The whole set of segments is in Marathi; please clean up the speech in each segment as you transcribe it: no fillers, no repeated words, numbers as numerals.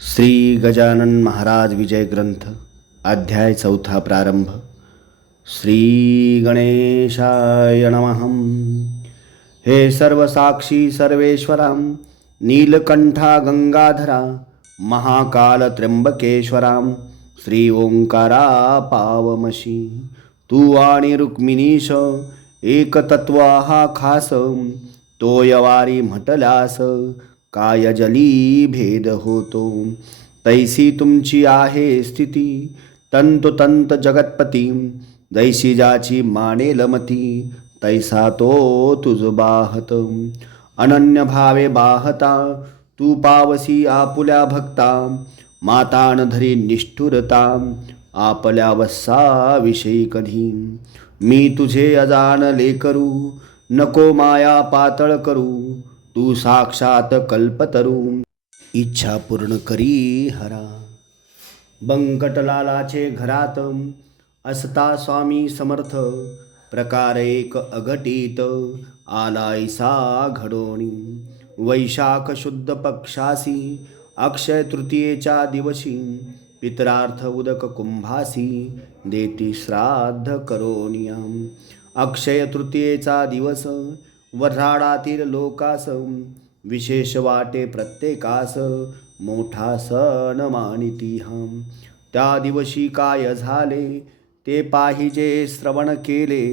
श्री गजानन महाराज विजय ग्रंथ अध्याय 4 प्रारंभ. श्री गणेशाय नमः. हे सर्व साक्षी सर्वेश्वरा, नीलकंठा गंगाधरा, महाकाल त्र्यंबकेश्वरा, श्री ओंकारा पावमशी. तू आणि रुक्मिणीश एक तत्व हा खास, तोयवारी म्हटल्यास काय जली भेद होतो. तैसी तुमची आहे स्थिती, तंतोतंत जगतपती. जैसी ज्याची मानेल मती, तैसा तो तुझ बाहत. अनन्य भावे बाहता, तू पावसी आपुल्या भक्ता. मातान धरी निष्ठुरता, आपल्या वस्सा विषयी कधी. मी तुझे अजानले करू, नको माया पातळ करू. तू साक्षात कल्पतरू, इच्छा पूर्ण करी हरा. बंकटलालाचे घरात असता स्वामी समर्थ. प्रकार एक अघटित, आलायसा घडोणी. वैशाख शुद्ध पक्षासी, अक्षय तृतीयेच्या दिवशी. पितरार्थ उदक कुंभासी, देती श्राद्ध करोनिया. अक्षय तृतीयेचा दिवस, वऱ्हाडातील लोकास. विशेष वाटे प्रत्येकास, मोठा सण मानिती हम. त्या दिवशी काय झाले, ते पाहिजे श्रवण केले.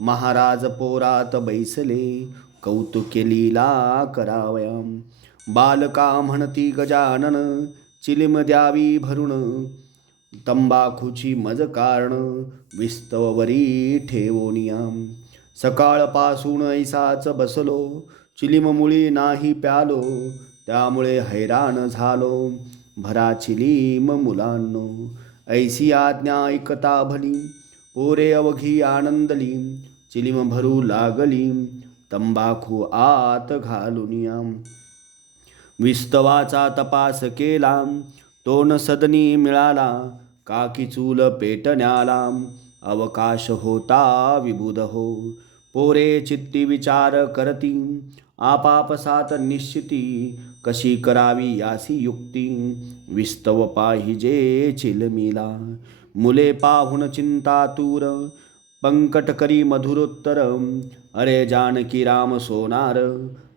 महाराज पोरात बैसले, कौतुके लीला करावया. बालका म्हणती गजानन, चिलीम द्यावी भरून. तंबाखूची मज कारण, विस्तवरी ठेवोनिया. सकाळपासून ऐसाच बसलो, चिलीम मुळी नाही प्यालो. त्यामुळे हैराण झालो, भरा चिलीम मुलांनो. ऐसी आज्ञा ऐकता भली, पोरे अवघी आनंदली. चिलीम भरू लागली, तंबाखू आत घालूनिया. विस्तवाचा तपास केला, तो न सदनी मिळाला. काकी चूल पेटण्याला, अवकाश होता विबुध हो. पोरे चित्ती विचार करती, आपापसात निश्चिती. कशी करावी यासी युक्ती, विस्तव पाहिजे चिलमीला. मुले पाहुन चिंतातूर, पंकट करी मधुरोत्तर. अरे जानकी राम सोनार,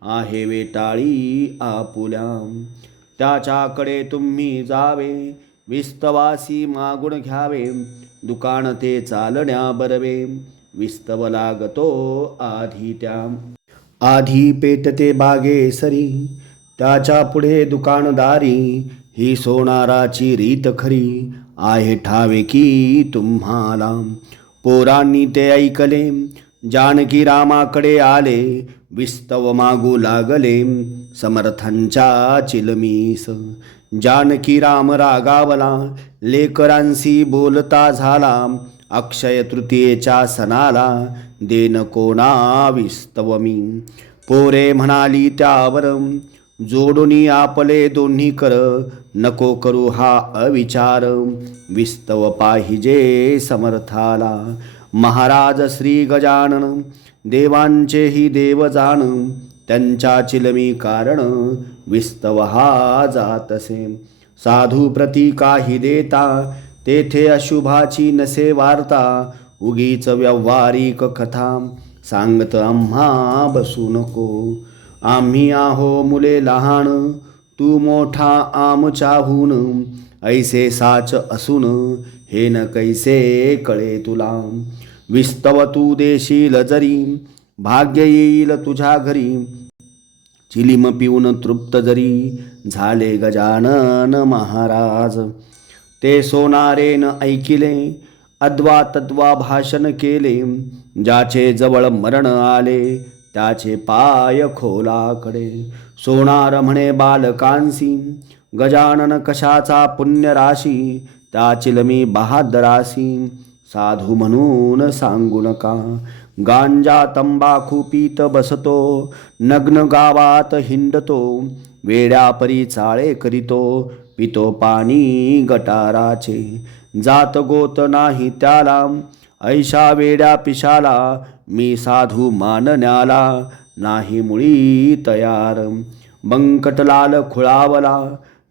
आहे वेटाळी आपुल्या. त्याच्याकडे तुम्ही जावे, विस्तवासी मागून घ्यावे. दुकान ते चालण्या बरवे, विस्तव लागतो आधी त्या. आधी पेटते बागे सरी, त्याच्या पुढे दुकानदारी. ही सोनाराची रीत खरी, आहे ठावे की तुम्हाला. पोरांनी ते ऐकले, जानकी रामाकडे आले. विस्तव मागू लागले, समर्थांच्या चिलमीस. जानकी राम रागावला, लेकरांशी बोलता झाला. अक्षय तृतीयेच्या सणाला, देन कोणा विस्तव मी. पोरे म्हणाली त्यावर, जोडुनी आपले दोन्ही कर. नको करू हा अविचार, विस्तव पाहिजे समर्थाला. महाराज श्री गजानन, देवांचेही देव जाण. त्यांच्या चिलमी कारण, विस्तव हा जातसे. साधू प्रती काही देता, तेथे अशुभाची नसे वार्ता. उगीच व्यावहारिक कथा, सांगत आम्हा बसू नको. आम्ही आहो मुले लहान, तू मोठा आमच्याहून. ऐसे साच असून, हे न कैसे कळे तुला. विस्तव तू देशील जरी, भाग्य येईल तुझ्या घरी. चिलीम पिऊन तृप्त जरी, झाले गजानन महाराज. ते सोनारेन ऐकिले, अद्वा तद्वा भाषण केले. ज्याचे जवळ मरण आले, त्याचे पाय खोलाकडे. सोनार म्हणे बालकांसी, गजानन कशाचा पुण्यराशी. त्या चिलमी बहादरासी, साधू म्हणून सांगू नका. गांजा तंबाखू पीत बसतो, नग्न गावात हिंडतो. वेड्यापरी चाळे करीतो, पितो पाणी गटाराचे. जात गोत नाही त्याला, ऐशा वेड्या पिशाला. मी साधू मानण्याला, नाही मुळी तयार. बंकटलाल खुळावला,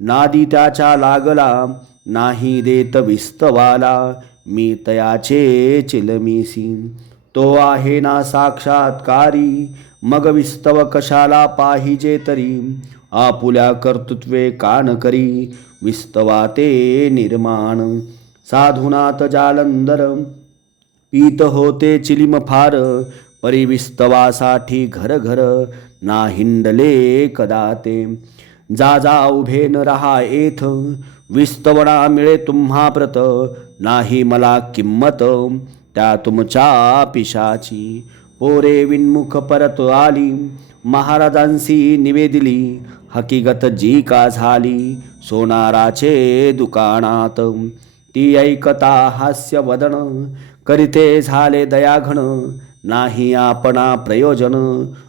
नादी त्याच्या लागला, नाही देत विस्तवाला, मी तयाचे चिलमीसी. तो आहे ना साक्षात्कारी, मग विस्तव कशाला पाहिजे तरी. आपुल्या कर्तृत्वे कान करी, विस्तवाते निर्माण. साधुनाथ जालंधर, पीत होते चिलिम फार, परिविस्तवासाठी घर घर, ना हिंडले कदा ते. जा जा उभे न रहा येथ, विस्तवना मिळे तुम्हा प्रत. नाही मला किंमत त्या तुमच्या पिशाची. पोरे विनमुख परत आली, महाराजांसी निवेदिली. हकीकत जी का झाली, सोनाराचे दुकानात. ती ऐकता हास्य वदन, करीते झाले दयाघन. नाही आपणा प्रयोजन,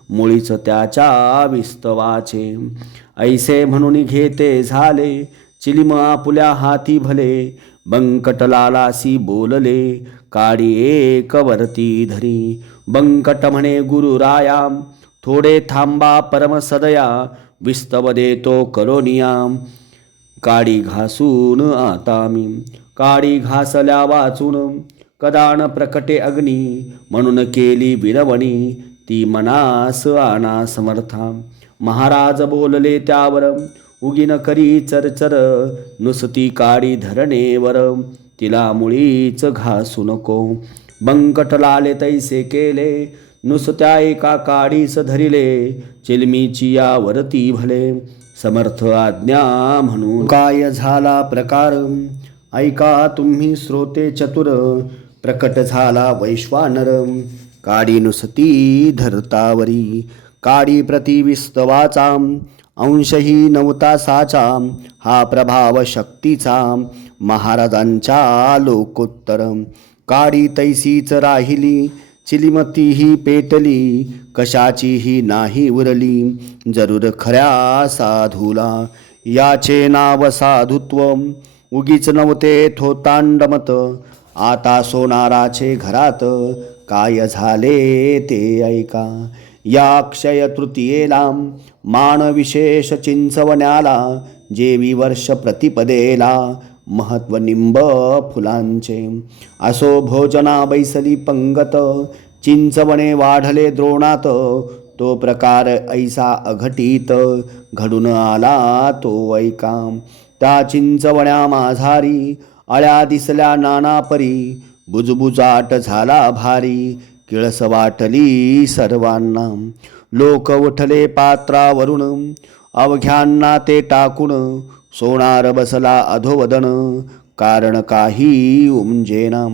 मुळीच त्याच्या विस्तवाचे. ऐसे म्हणून घेते झाले, चिलिम आपुल्या हाती भले. बंकटलालासी बोलले, काडी एक वरती धरी. बंकट म्हणे गुरुराया, थोडे थांबा परमसदया. विस्तव देतो करोनिया, काडी घासून आता मी. काडी घासल्या वाचून, कदान प्रकटे अग्नी. म्हणून केली विनवणी, ती मनास आणा समर्था. महाराज बोलले त्यावर, उगीन करी चरचर. नुसती काडी धरणेवर, तिला मुळीच घासू नको. बंकटलाले तैसे केले, नुसत्या एका काडीस धरिले. चिलमीची यावरती भले, समर्थ आज्ञा म्हणून. काय झाला प्रकार, ऐका तुम्ही श्रोते चतुर. प्रकट झाला वैश्वानर, काडी नुसती धरतावरी. काडी प्रति विस्तवाचा, अंशही नव्हता साचा. हा प्रभाव शक्तीचा, महाराजांच्या लोकोत्तर. काडी तैसीच राहिली, चिलिमतीही पेटली. कशाचीही नाही उरली, जरूर खऱ्या साधूला. याचे नाव साधुत्व, उगीच नव्हते थोतांडमत. आता सोनाराचे घरात, काय झाले ते ऐका. या अक्षय तृतीयेला, मान विशेष चिंचवण्याला. जेवी वर्ष प्रतिपदेला, महत्व निंब फुलांचे. असो भोजना बैसली पंगत, चिंचवणे वाढले द्रोणात. तो प्रकार ऐसा अघटित, घडून आला तो ऐका. त्या चिंचवण्या माझारी, आळ्या दिसल्या नाना परी. बुजबुजाट झाला भारी, किळस वाटली सर्वांना. लोक उठले पात्रावरून, अवघ्यांना ते टाकून. सोनार बसला अधोवदन, कारण काही उमजेना.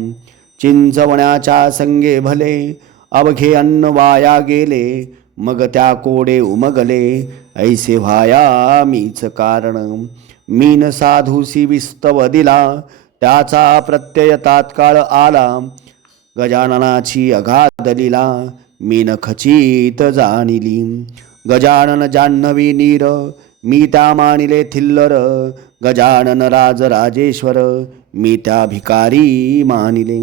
चिंचवण्याच्या संगे भले, अवघे अन्न वाया गेले. मग त्या कोडे उमगले, ऐसे व्हाया मीच कारण. मीन साधूसी विस्तव दिला, त्याचा प्रत्यय तात्काळ आला. गजाननाची अगाध लीला, मीन खचित जाणिली. गजानन जान्हवी नीर, मी त्या मानिले थिल्लर. गजानन राजराजेश्वर, मी त्या भिकारी मानिले.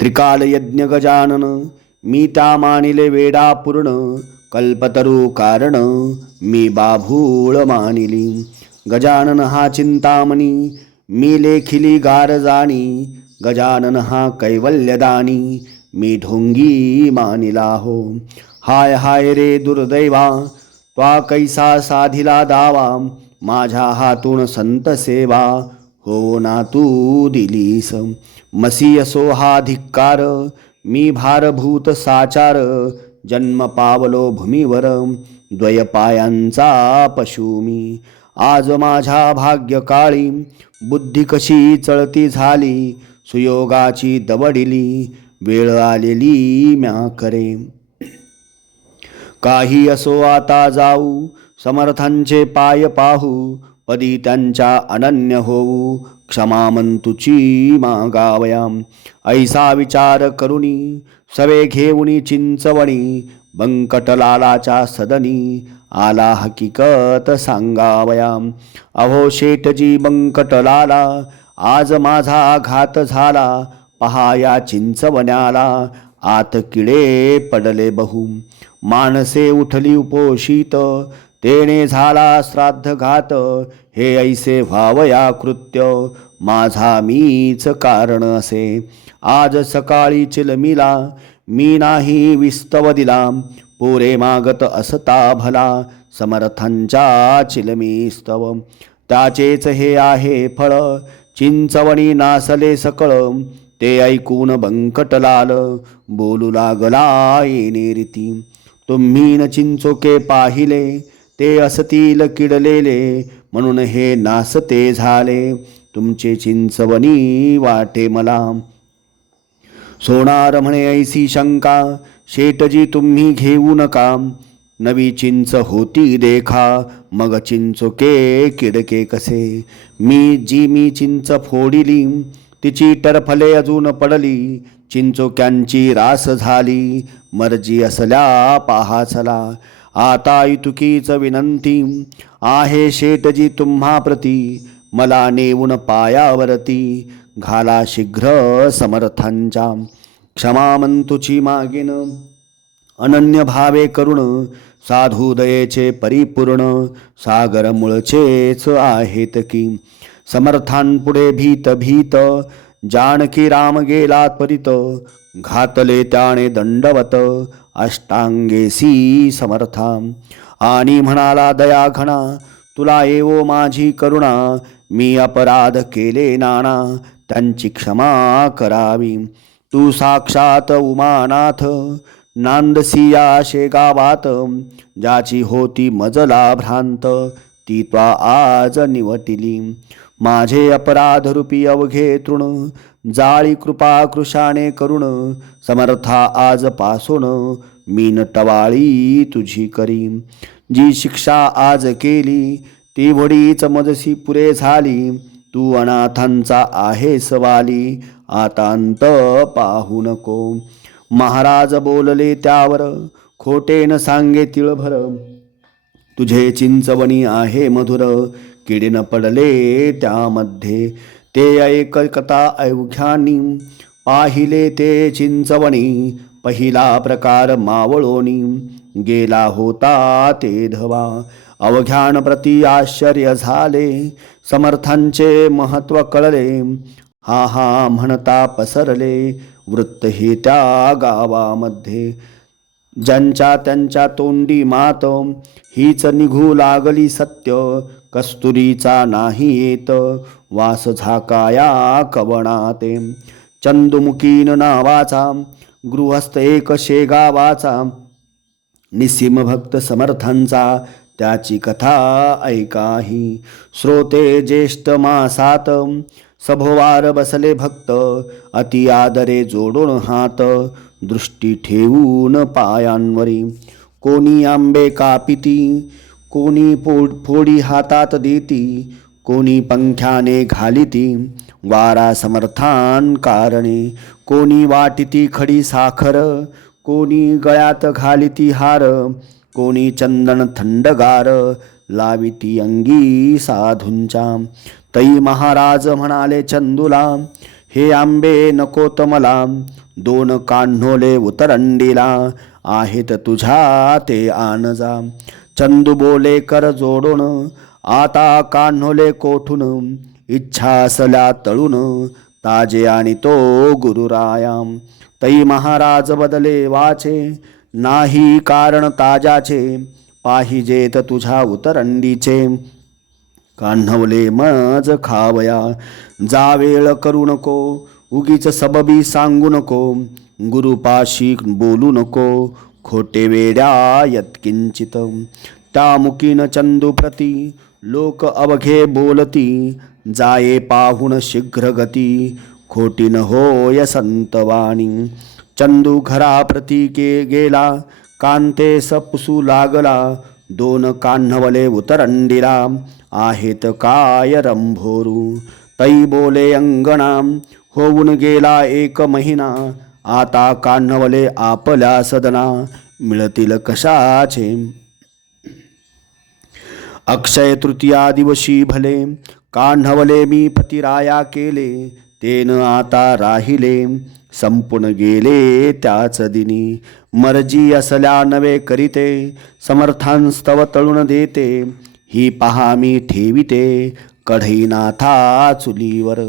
त्रिकाल यज्ञ गजानन, मी त्या मानिले वेडा पूर्ण. कल्पतरू कारण, मी बाभूळ मानिली. गजानन हा चिंतामणी, मी लेखिली गार जाणी. गजानन हा कैवल्यदानी, मी ढोंगी मानिला हो. हाय हाय रे दुर्दैवा, त्वा कैसा साधिला दावा. माझ्या हातून संत सेवा, हो ना तू दिलीस. मसी असो हा धिक्कार, मी भारभूत साचार. जन्म पावलो भूमीवर, द्वयपायांचा पशु मी. आज माझ्या भाग्यकाळी, बुद्धी कशी चळती झाली. सुयोगाची दवडिली, वेळ आलेली म्या करे. काही असो आता जाऊ, समर्थांचे पाय पाहू. पदी त्यांच्या अनन्य होऊ, क्षमामंतुची मागावया. ऐसा विचार करुनी, सवे घेऊनी चिंचवणी. बंकटलालाच्या सदनी, आला हकीकत सांगावया. अहो शेठजी बंकटलाला, आज माझा घात झाला. पहा या चिंचवण्याला, आत किडे पडले बहु. माणसे उठली उपोषित, तेने झाला श्राद्ध घात, हे ऐसे व्हावया कृत्य, माझा मीच कारण असे. आज सकाळी चिलमिला, मी नाही विस्तव दिला, पोरे मागत असता भला, समर्थांच्या चिलमीस्तव. त्याचेच हे आहे फळ, चिंचवणी नासले सकळ, ते ऐकून बंकटलाल, बोलू लागला येणे रीती. तुम्ही न चिंचोके पाहिले, ते असतील किडलेले, म्हणून हे नासते झाले, तुमचे चिंचवणी वाटे मला. सोनार म्हणे ऐसी शंका, शेटजी तुम्ही घेऊ नका, नवी चिंच होती देखा, मग चिंचोके किडके कसे. मी चिंच फोडिली, तिची टरफले अजून पडली, चिंचोक्यांची रास झाली, मर्जी असल्या पाहा चला. आता इतुकीच विनंती आहे शेटजी तुम्हा प्रती, मला नेऊन पायावरती, घाला शीघ्र समर्थांच्या. क्षमा म्हणतुची मागेन, अनन्य भावे करुण, साधू दयेचे परिपूर्ण, सागर मूळचेच आहेत की. समर्थांपुढे भीत भीत, जानकी राम गेला त्वरित, घातले त्याने दंडवत, अष्टांगेसी समर्था. आणि म्हणाला दया घणा, तुला येवो माझी करुणा, मी अपराध केले नाना, त्यांची क्षमा करावी. तू साक्षात उमानाथ, नांदसिया शेगावात, ज्याची होती मजला भ्रांत, ती त्वा आज निवटिली. माझे अपराध रूपी अवघे तृण, जाळी कृपा कृशाने करुण, समर्था आज पासून, मी नटवाळी तुझी करी. जी शिक्षा आज केली, ती वडीच मजसी पुरे झाली, तू अनाथांचा आहेस वाली, आता अंत पाहू नको. महाराज बोलले त्यावर, खोटे न सांगे तिळभर, तुझे चिंचवणी आहे मधुर, किडे न पडले त्यामध्ये. ते ऐकता अवघ्यानी, पाहिले ते चिंचवणी, पहिला प्रकार मावळोनी, गेला होता ते धवा. अवघ्यान प्रति आश्चर्य झाले, समर्थांचे महत्व कळले, हा हा म्हणता पसरले, वृत्त हे त्या गावामध्ये. ज्यांच्या त्यांच्या तोंडी मात, हीच निघू लागली सत्य, कस्तुरीचा नाही येत, वास झाकाया कवणाते. चंदुमुकीन नावाचा, गृहस्थ एक शेगावाचा, निसीम भक्त समर्थांचा, त्याची कथा ऐकाही. श्रोते ज्येष्ठ मासात, सभोवार बसले भक्त, अति आदरे जोडून हात, दृष्टी ठेवून पायांवरी. कोणी आंबे कापिती, कोणी फोडी हातात देती, कोणी पंख्याने घालिती, वारा समर्थान कारणे. कोणी वाटिती खडी साखर, कोणी गळ्यात घालिती हार, कोणी चंदन थंडगार, लाविती अंगी साधूंच्या. तै महाराज म्हणाले चंदूला, हे आंबे नकोत मला, दोन कान्होले उतरंडीला, आहेत तुझ्या ते आण जा. चंदू बोले कर जोडून, आता कान्होले कोठून, इच्छा असल्या तळून, ताजे आणि तो गुरुराया. तै महाराज बदले वाचे, नाही कारण ताजाचे, पाहिजेत तुझ्या उतरंडीचे. कान्हवले मज खावया, जावेळ करू नको, उगीच सबबी सांगू नको, गुरुपाशी बोलू नको, खोटे वेड्या यत्किंचित. त्या मुकीन चंदूप्रती, लोक अवघे बोलती, जाये पाहून शीघ्र गती, खोटी न होय संतवाणी. चंदू घराप्रती गेला, कांतेस पुसू लागला, दोन कान्हवले उतरंडीला, आहेत काय रंभोरू. तै बोले अंगणा, होऊन गेला 1 महिना, आता कान्हवले आपल्या सदना, मिळतील कशाचे. अक्षय तृतीया दिवशी भले, कान्हवले मी पतिराया केले, तेन आता राहिले, संपून गेले त्याच दिनी. मर्जी असल्या नवे करीते, समर्थांस्तव तळून देते. ही पहा मी ठेविते, कढईनाथा चुलीवर.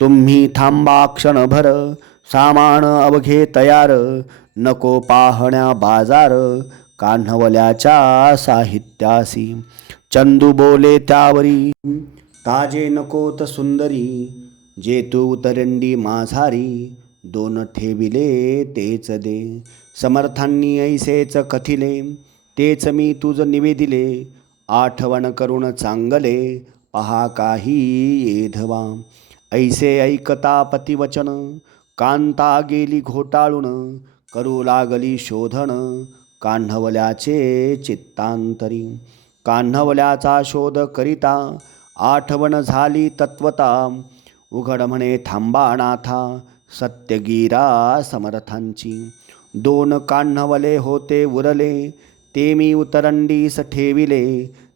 तुम्ही थांबा क्षणभर, सामान अवघे तयार. नको पाहण्या बाजार, कान्हवल्याच्या साहित्यासी. चंदू बोले त्यावरी, ताजे नकोत सुंदरी. जे तू उतरंडी माझारी, दोन ठेविले तेच दे. समर्थांनी ऐसेच कथिले, तेच मी तुझ निवेदिले. आठवण करून चांगले, पहा काही येधवा. ऐसे ऐकता पतिवचन, कांता गेली घोटाळून. करू लागली शोधन, कान्हवल्याचे चित्तांतरी. कान्हवल्याचा शोध करिता, आठवण झाली तत्वता. उघड म्हणे थांबा नाथा, सत्यगीरा समर्थांची. दोन कान्हवले होते उरले, ते मी उतरंडीस ठेविले.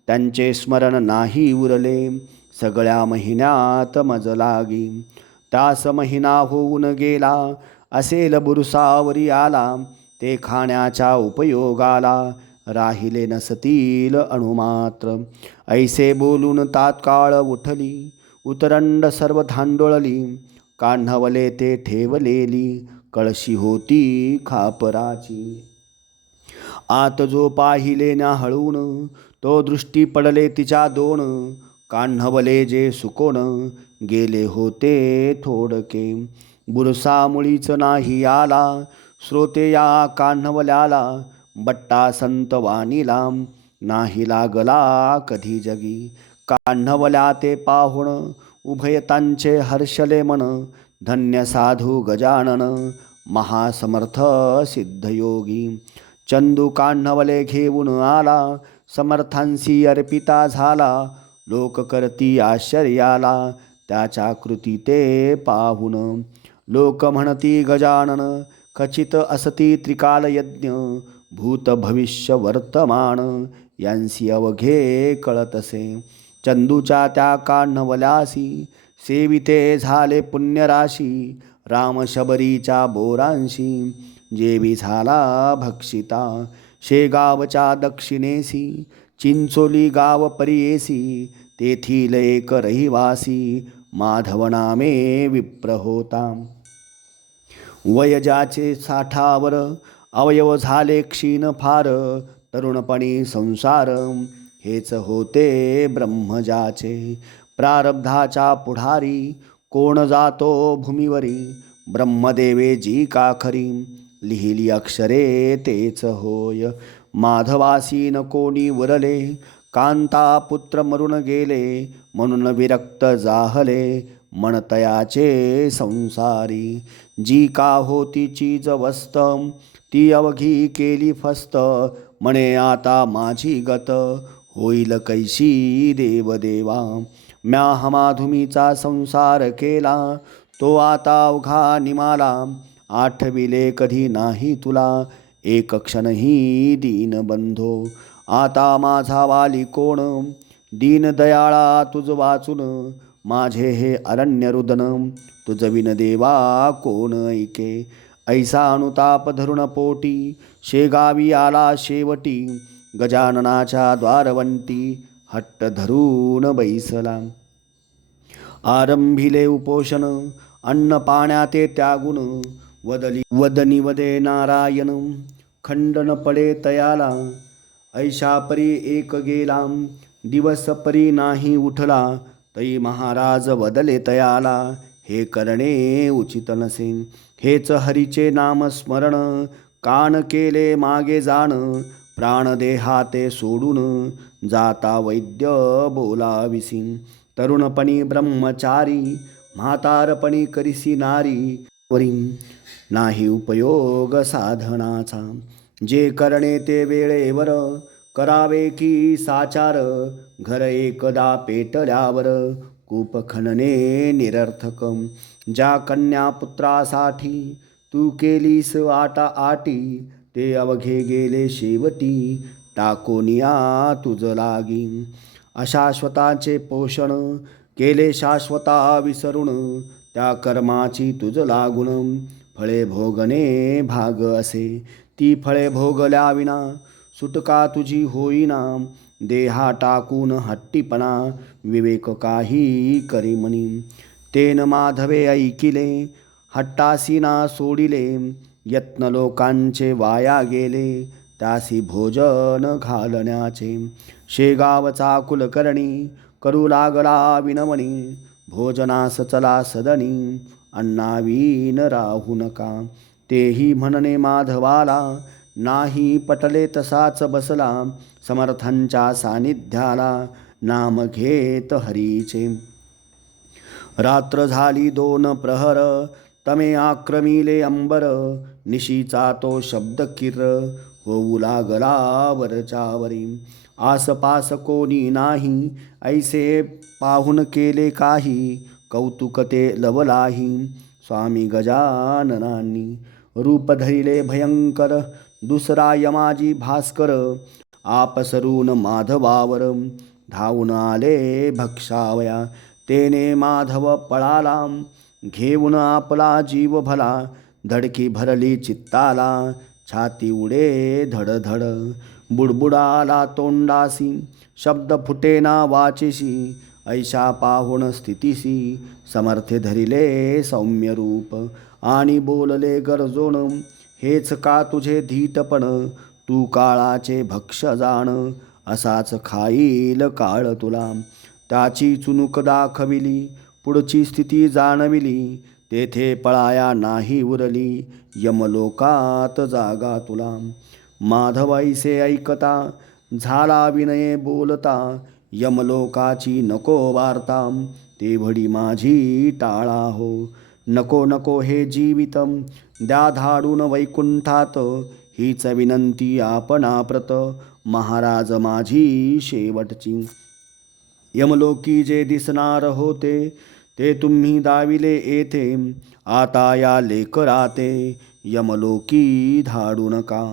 त्यांचे स्मरण नाही उरले, सगळ्या महिन्यात मज लागी. तास महिना होऊन गेला, असेल बुरसावरी आला. ते खाण्याच्या उपयोगाला, राहिले नसतील अणुमात्र. ऐसे बोलून तात्काळ उठली, उतरंड सर्व धांडोळली. कान्हवले ते ठेवलेली, कळशी होती खापराची. आत जो पाहिले न्याहळून, तो दृष्टी पडले तिच्या दोन. कान्हवले जे सुकोन, गेले होते थोडके. बुरसा मुळीच नाही आला, श्रोते या कान्हवल्याला. बट्टा संत वाणीला, नाही लागला कधी जगी. कान्हवल्या ते पाहुण, उभयतांचे हर्षले मन. धन्य साधू गजानन, महासमर्थ सिद्धयोगी. चंदू कान्हवले घेऊन आला, समर्थांसी अर्पिता झाला. लोक करती आश्चर्याला, त्याच्या कृती ते पाहून. लोक म्हणती गजानन, खचित असती त्रिकाल यज्ञ. भूत भविष्य वर्तमान, यांसी अवघे कळतसे. चंदूच्या त्या कान्हवल्यासी, सेविते झाले पुण्यराशी. राम शबरीच्या बोरांशी, जेवी झाला भक्षिता. शेगावच्या दक्षिणेसी, चिंचोली गाव परियेसी. तेथील एक रहिवासी, माधव नामे विप्र होता. वयजाचे 60वर, अवयव झाले क्षीण फार. तरुणपणी संसार, हेच होते ब्रह्मजाचे. प्रारब्धाच्या पुढारी, कोण जातो भूमीवरी. ब्रह्मदेवे जी का खरी, लिहिली अक्षरे तेच होय. माधवासी न कोणी उरले, कांता पुत्र मरून गेले. म्हणून विरक्त जाहले, मन तयाचे संसारी. जी का होती चीज वस्त, ती अवघी केली फस्त. म्हणे आता माझी गत, होईल कैशी देवदेवा. म्या हमाधुमीचा संसार केला, तो आता अवघा निमाला. आठविले कधी नाही तुला, एक क्षणही दीनबंधो. आता माझा वाली कोण, दीनदयाळा तुझ वाचून. माझे हे अरण्य रुदन, तुझ विन देवा कोण ऐके. ऐसा अनुताप धरुण पोटी, शेगावी आला शेवटी. गजाननाच्या द्वारवंटी, हट्ट धरून बैसला. आरंभिले उपोषण, अन्न पाण्याते त्यागुण. वदनी वदे नारायण, खंडन पडे तयाला. ऐशा परी एक गेला, दिवस परी नाही उठला. तई महाराज वदले तयाला, हे करणे उचित नसे. हेच हरीचे नाम स्मरण, कान केले मागे जाण. प्राणदेहाते सोडून, जाता वैद्य बोलाविसी. तरुणपणी ब्रह्मचारी, म्हातारपणी करिसी नारी. वरी नाही उपयोग साधनाचा, जे करणे ते वेळेवर. करावे की साचार, घर एकदा पेटल्यावर. कूप खणणे निरर्थक, ज्या कन्या पुत्रासाठी. तू केलीस आटा आटी, ते अवघे गेले शेवटी. टाकोनिया तुझ लागी, अशाश्वताचे पोषण. केले शाश्वता विसरून, त्या कर्माची तुझ लागून. फळे भोगणे भाग असे, ती फळे भोगल्या विना सुटका तुझी होईना. देहा टाकून हट्टीपणा विवेक काही करी म्हणी. तेन माधवे ऐकिले हट्टासीना सोडिले. यत्न लोकांचे वाया गेले त्यासी भोजन घालण्याचे. शेगावचा कुलकर्णी करू लागला विनवणी. भोजनास चला सदनी अण्णावीन राहू नका. तेही म्हणणे माधवाला नाही पटले तसाच बसला. समर्थांच्या सानिध्याला नाम घेत हरीचे. रात्र झाली 2 प्रहर तमे आक्रमिले अंबर. निशीचा तो शब्द किर होऊ लागला वरच्यावरी. आसपास कोणी नाही ऐसे पाहून केले काही. कौतुक ते लवलाही स्वामी गजाननांनी. रूप धरिले भयंकर दुसरा यमाजी भास्कर. आपसरून माधवावर धावून आले भक्षावया. तेने माधव पळाला घेऊन आपला जीव भला. धडकी भरली चित्ताला छाती उडे धडधड. बुडबुडाला तोंडासी शब्द फुटेना वाचेशी. ऐशा पाहुण स्थितीसी समर्थे धरिले सौम्य रूप. आणि बोलले गरजोण हेच का तुझे धीटपण. तू काळाचे भक्ष जाण असाच खाईल काळ तुला. त्याची चुणूक दाखविली पुढची स्थिती जाणविली. तेथे पळाया नाही उरली यमलोकात जागा तुला. माधवाईसे ऐकता झाला विनये बोलता. यमलोकाची नको वार्ता तेवढी माझी टाळा हो. नको नको हे जीवित द्या धाडून वैकुंठात. हीच विनंती आपणाप्रत महाराज माझी शेवटची. यमलोकी जे दिसणार होते ते तुम्ही दाविले येथे. आता या लेकराते यमलोकी धाडू नका.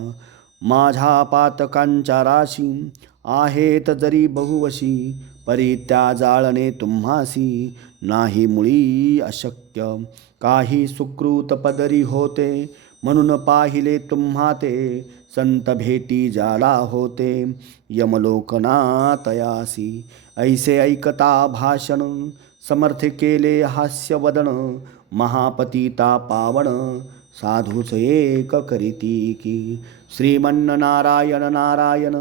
माझ्या पातकांच्या राशी आहेत जरी बहुवशी. परी त्या जाळणे तुम्हासी नाही मुळी अशक्य. काही सुकृत पदरी होते म्हणून पाहिले तुम्हा ते. संत भेटी ज्याला होते यमलोकना तयासी. ऐसे ऐकता भाषण समर्थ केले हास्यवदन. महापतिता पावन साधूच एक करीती की. श्रीमन्नारायण नारायण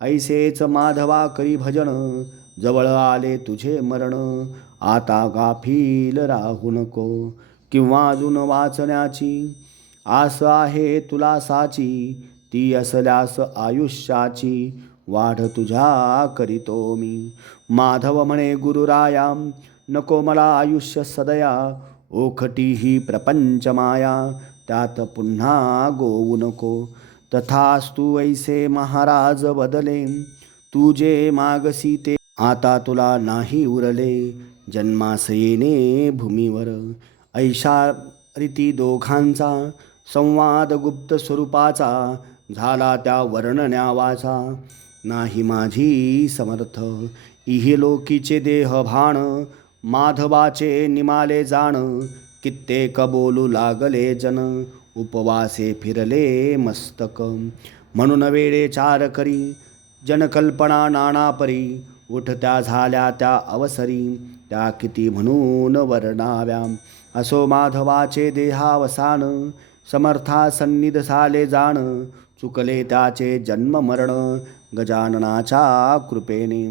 ऐसेच माधवा करी भजन. जवळ आले तुझे मरण आता गाफील राहू नको. किंवा अजून वाचण्याची आस आहे तुला साची. ती असल्यास आयुष्याची वाढ तुझ्या करीतो मी. माधव म्हणे गुरुराया नको मला आयुष्य सदया. ओखटी ही प्रपंच माया त्यात पुन्हा गोवू नको. तथास्तु ऐसे महाराज बदले. तू जे मागसी ते आता तुला नाही उरले. जन्मास येणे भूमीवर. ऐशा रीती दोघांचा संवाद गुप्त स्वरूपाचा. झाला त्या वर्णन्यावाचा नाही माझी समर्थ. इहलोकीचे देह भाण माधवाचे निमाले जाण. कित्येक बोलू लागले जन उपवासे फिरले मस्तक. म्हणून वेळे चार करी जनकल्पना नाना परी. उठत्या झाल्या त्या अवसरी त्या किती म्हणून वर्णाव्या. असो माधवाचे देहावसान समर्था सन्निध झाले जाण. चुकले त्याचे जन्म मरण गजाननाच्या कृपेने.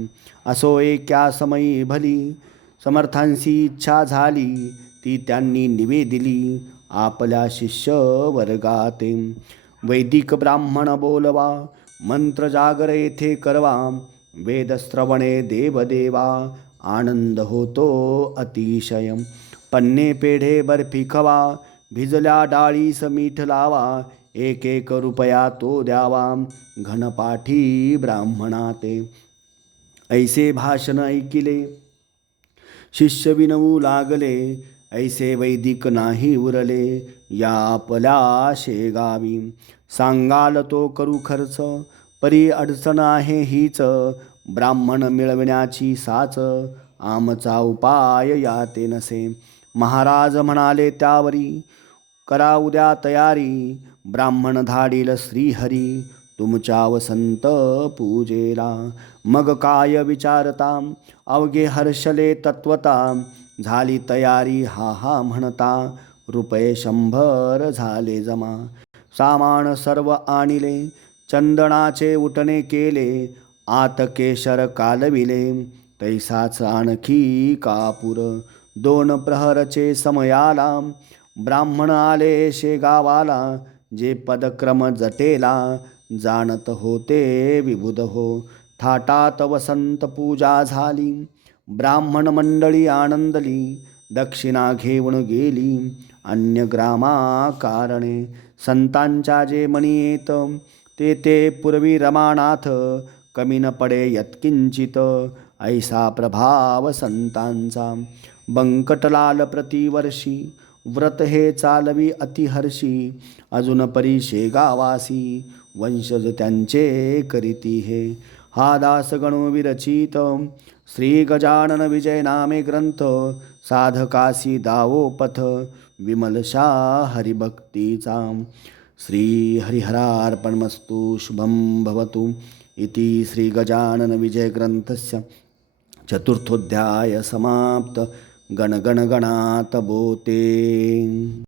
असो एका समयी भली समर्थांची इच्छा झाली. ती त्यांनी निवेदिली आपल्या शिष्य वर्गाते. वैदिक ब्राह्मण बोलवा मंत्र जागर येथे करवा. वेदश्रवणे देवदेवा आनंद होतो अतिशय. पन्ने पेढे बर्फी खवा भिजल्या डाळीस मीठ लावा. एक एक रुपया तो द्यावा घनपाठी ब्राह्मणाते. ऐसे भाषण ऐकिले शिष्य विनवू लागले. ऐसे वैदिक नाही उरले या आपल्या शेगावी. सांगाल तो करू खर्च परी अडचण आहे हीच. ब्राह्मण मिळविण्याची साच आमचा उपाय याते नसे. महाराज म्हणाले त्यावरी करा उद्या तयारी. ब्राह्मण धाडील श्रीहरी तुमच्या वसंत पूजेला. मग काय विचारता अवघे हर्षले तत्वता, झाली तयारी हा हा म्हणता, रुपये 100 झाले जमा. सामान सर्व आणिले चंदनाचे उटणे केले, आत केशर कालविले तैसाच आणखी कापूर. 2 प्रहरचे समयाला ब्राह्मण आले शेगावाला, जे पदक्रम जटेला जाणत होते विबुध हो. थाटात वसंत पूजा झाली, ब्राह्मण मंडळी आनंदली, दक्षिणा घेऊन गेली अन्य ग्रामाकारणे. संतांच्या जे मणी येत ते ते पूर्वी रमानाथ, कमी न पडे यत्किंचित ऐसा प्रभाव संतांचा. बंकटलाल प्रतिवर्षी व्रत हे चालवी अतिहर्षी, अजून परी शेगावासी वंशज त्यांचे करीती हे. हा दास गणू विरचित श्री गजानन विजय नामे ग्रंथ, साधकासी दावो पथ विमलशा हरिभक्तीचा. श्री हरिहरार्पणमस्तु. शुभं भवतु इति श्री गजानन विजय ग्रंथस्य चतुर्थोऽध्याय समाप्त. गण गण गणात बोते.